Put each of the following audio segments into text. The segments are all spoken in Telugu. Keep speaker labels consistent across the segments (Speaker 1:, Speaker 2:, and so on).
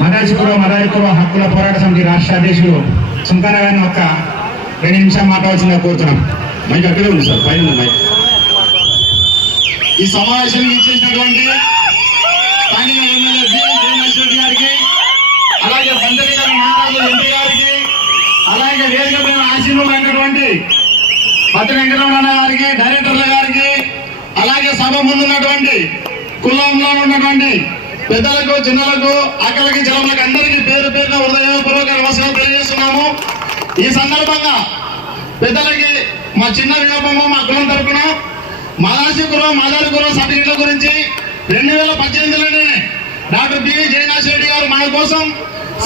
Speaker 1: మదాజికుల మదాజికుల హక్కుల పోరాట సమితి రాష్ట్ర అధ్యక్షులు సుంకన్న గారిని ఒక్క రెండు నిమిషాలు మాట్లాడాల్సిందిగా కోరుతున్నాం. మైక్ అక్కడే ఉంది సార్ పైన మైక్.
Speaker 2: ఈ సమావేశానికి ఇచ్చేసినటువంటి స్థానిక ఎమ్మెల్యే గారికి అలాగే పంచనీకరణ మహారాజు ఎంపీ గారికి అలాగే వేదిక పైన ఆశీనులైనటువంటి పత్రి వెంకటరమణ గారికి డైరెక్టర్ల గారికి అలాగే సభ ముందున్నటువంటి కులంలో ఉన్నటువంటి పెద్దలకు చిన్నలకు అక్కలకి జలములకు అందరికీ పేరు పేరున హృదయపూర్వక నమస్కారం తెలియజేస్తున్నాము. ఈ సందర్భంగా పెద్దలకి మా చిన్న వినోపము మా కులం తరఫున మాదాసి కులం మాదారి కులం సర్టిఫికెట్ల గురించి రెండు వేల పద్దెనిమిదిలోనే డాక్టర్ బివి జయనాథ్ రెడ్డి గారు మన కోసం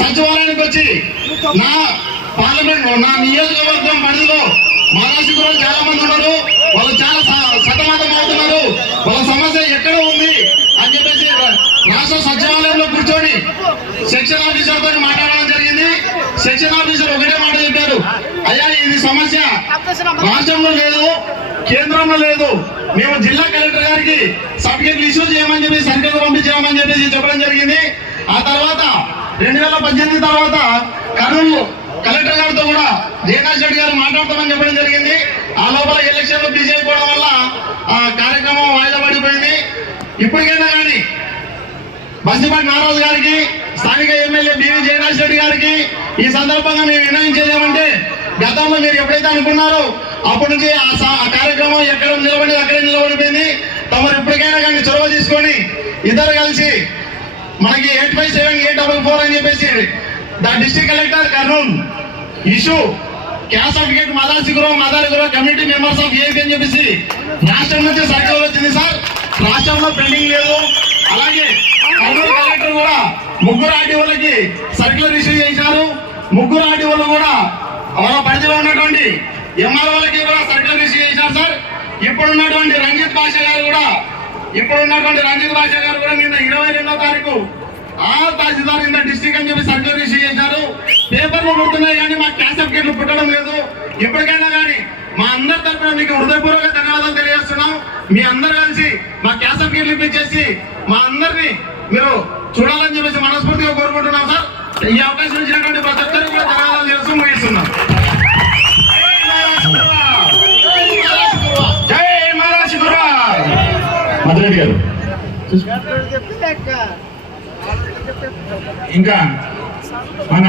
Speaker 2: సచివాలయానికి వచ్చి నా పార్లమెంట్ నా నియోజకవర్గం పరిధిలో గురు రాష్ట్రంలో లేదు. కేంద్రంలో లేదు. మేము జిల్లా కలెక్టర్ గారికి సర్టిఫికేట్లు ఇష్యూ చేయమని చెప్పి సర్టిఫికెట్ పంపించామని చెప్పేసి చెప్పడం జరిగింది. ఆ తర్వాత రెండు వేల పద్దెనిమిది తర్వాత కర్నూలు కలెక్టర్ గారితో కూడా జయనాథ్ రెడ్డి గారు మాట్లాడతామని చెప్పడం జరిగింది. ఆ లోపల ఎలక్షన్లో బిజీ అయిపోవడం వల్ల ఆ కార్యక్రమం వాయిదా పడిపోయింది. ఇప్పటికైనా కానీ బస్సిపాటి నారాజు గారికి స్థానిక ఎమ్మెల్యే బివి జయనాథ్ రెడ్డి గారికి ఈ సందర్భంగా మేము నిర్ణయించేది కార్యక్రమం మీరు ఎప్పుడైతే అనుకున్నారో అప్పటి నుంచి ఆ కార్యక్రమం ఎక్కడ నిలబడి అక్కడే నిలబడిపోయింది. తమరు ఎప్పటికైనా కానీ చొరవ తీసుకొని ఇద్దరు కలిసి మనకి eight five seven eight double four అని చెప్పేసి the district collector Kurnool issue caste certificate మదాసిగురో మదారిగురో కమిటీ మెంబర్స్ ఆఫ్ ఏపీ అని చెప్పేసి రాష్ట్రం నుంచి సర్కిల్ వచ్చింది సార్. రాష్ట్రంలో పెండింగ్ లేదు. అలాగే కర్నూలు కలెక్టర్ కూడా ముగ్గురు ఆర్టీఓలకి సర్కిల్ ఇష్యూ చేశారు. ముగ్గురు ఆర్టీఓలు కూడా వాళ్ళ పరిధిలో ఉన్నటువంటి ఎంఆర్ఓలకి కూడా సర్క్యులర్ ఇష్యూ చేశారు సార్. ఇప్పుడున్నటువంటి రంజిత్ భాష గారు కూడా ఇప్పుడున్నటువంటి రంజిత్ భాష గారు కూడా నిన్న ఇరవై రెండో తారీఖు ఆ తహసీల్దార్ నిన్న డిస్ట్రిక్ట్ అని చెప్పి సర్క్యులర్ ఇష్యూ చేశారు. పేపర్లు పుడుతున్నాయి కానీ మా క్యాస్ట్ సర్టిఫికేట్లు పుట్టడం లేదు. ఎప్పటికైనా కానీ మా అందరి తరఫున మీకు హృదయపూర్వక ధన్యవాదాలు తెలియజేస్తున్నాం. మీ అందరు కలిసి మా క్యాస్ట్ సర్టిఫికేట్లు ఇప్పించేసి మా అందరినీ మీరు చూడాలని చెప్పేసి మనస్ఫూర్తిగా కోరుకుంటున్నాం సార్. ఈ అవకాశం ఇచ్చినటువంటి
Speaker 1: మధురెడ్డి గారు. ఇంకా మన